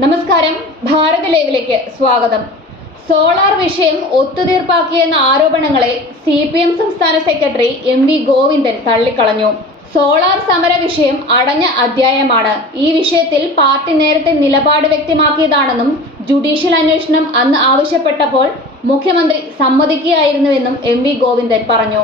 നമസ്കാരം, ഭാരത് ലൈവിലേക്ക് സ്വാഗതം. സോളാർ വിഷയം ഒത്തുതീർപ്പാക്കിയെന്ന ആരോപണങ്ങളെ CPM സംസ്ഥാന സെക്രട്ടറി MV ഗോവിന്ദൻ തള്ളിക്കളഞ്ഞു. സോളാർ സമര വിഷയം അടഞ്ഞ അധ്യായമാണ്. ഈ വിഷയത്തിൽ പാർട്ടി നേരത്തെ നിലപാട് വ്യക്തമാക്കിയതാണെന്നും ജുഡീഷ്യൽ അന്വേഷണം അന്ന് ആവശ്യപ്പെട്ടപ്പോൾ മുഖ്യമന്ത്രി സമ്മതിക്കുകയായിരുന്നുവെന്നും MV ഗോവിന്ദൻ പറഞ്ഞു.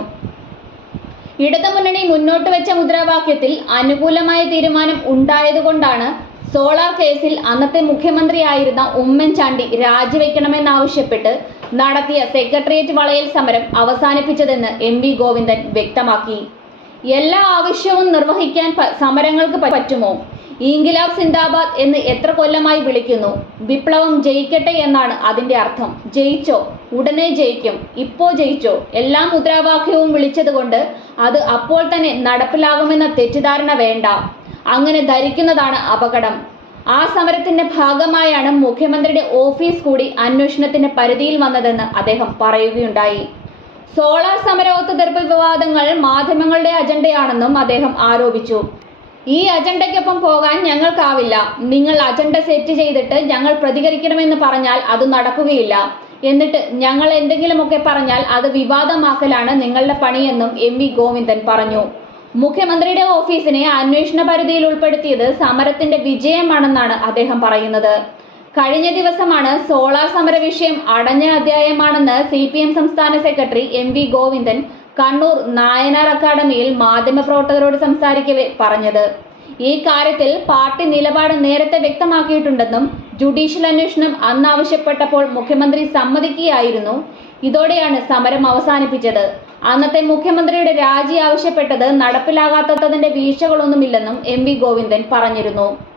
ഇടതുമുന്നണി മുന്നോട്ട് വെച്ച മുദ്രാവാക്യത്തിൽ അനുകൂലമായ തീരുമാനം ഉണ്ടായതുകൊണ്ടാണ് സോളാർ കേസിൽ അന്നത്തെ മുഖ്യമന്ത്രിയായിരുന്ന ഉമ്മൻചാണ്ടി രാജിവെക്കണമെന്നാവശ്യപ്പെട്ട് നടത്തിയ സെക്രട്ടേറിയറ്റ് വളയൽ സമരം അവസാനിപ്പിച്ചതെന്ന് MV ഗോവിന്ദൻ വ്യക്തമാക്കി. എല്ലാ ആവശ്യവും നിർവഹിക്കാൻ സമരങ്ങൾക്ക് പറ്റുമോ? ഇൻകിലാബ് സിന്ദാബാദ് എന്ന് എത്ര കൊല്ലമായി വിളിക്കുന്നു. വിപ്ലവം ജയിക്കട്ടെ എന്നാണ് അതിന്റെ അർത്ഥം. ജയിച്ചോ? ഉടനെ ജയിക്കും. ഇപ്പോ ജയിച്ചോ? എല്ലാ മുദ്രാവാക്യവും വിളിച്ചതുകൊണ്ട് അത് അപ്പോൾ തന്നെ നടപ്പിലാകുമെന്ന തെറ്റിദ്ധാരണ വേണ്ട. അങ്ങനെ ധരിക്കുന്നതാണ് അപകടം. ആ സമരത്തിന്റെ ഭാഗമായാണ് മുഖ്യമന്ത്രിയുടെ ഓഫീസ് കൂടി അന്വേഷണത്തിന്റെ പരിധിയിൽ വന്നതെന്ന് അദ്ദേഹം പറയുകയുണ്ടായി. സോളാർ സമര ഒത്തുതീർപ്പ് വിവാദങ്ങൾ മാധ്യമങ്ങളുടെ അജണ്ടയാണെന്നും അദ്ദേഹം ആരോപിച്ചു. ഈ അജണ്ടയ്ക്കൊപ്പം പോകാൻ ഞങ്ങൾക്കാവില്ല. നിങ്ങൾ അജണ്ട സെറ്റ് ചെയ്തിട്ട് ഞങ്ങൾ പ്രതികരിക്കണമെന്ന് പറഞ്ഞാൽ അത് നടക്കുകയില്ല. എന്നിട്ട് ഞങ്ങൾ എന്തെങ്കിലുമൊക്കെ പറഞ്ഞാൽ അത് വിവാദമാക്കലാണ് നിങ്ങളുടെ പണിയെന്നും MV ഗോവിന്ദൻ പറഞ്ഞു. മുഖ്യമന്ത്രിയുടെ ഓഫീസിനെ അന്വേഷണ പരിധിയിൽ ഉൾപ്പെടുത്തിയത് സമരത്തിന്റെ വിജയമാണെന്നാണ് അദ്ദേഹം പറയുന്നത്. കഴിഞ്ഞ ദിവസമാണ് സോളാർ സമര വിഷയം അടഞ്ഞ അധ്യായമാണെന്ന് CPM സംസ്ഥാന സെക്രട്ടറി MV ഗോവിന്ദൻ കണ്ണൂർ നായനാർ അക്കാദമിയിൽ മാധ്യമപ്രവർത്തകരോട് സംസാരിക്കവേ പറഞ്ഞത്. ഈ കാര്യത്തിൽ പാർട്ടി നിലപാട് നേരത്തെ വ്യക്തമാക്കിയിട്ടുണ്ടെന്നും ജുഡീഷ്യൽ അന്വേഷണം അന്ന് ആവശ്യപ്പെട്ടപ്പോൾ മുഖ്യമന്ത്രി സമ്മതിക്കുകയായിരുന്നു. ഇതോടെയാണ് സമരം അവസാനിപ്പിച്ചത്. അന്നത്തെ മുഖ്യമന്ത്രിയുടെ രാജി ആവശ്യപ്പെട്ടത് നടപ്പിലാകാത്തതിന്റെ വീഴ്ചകളൊന്നുമില്ലെന്നും MV ഗോവിന്ദൻ പറഞ്ഞിരുന്നു.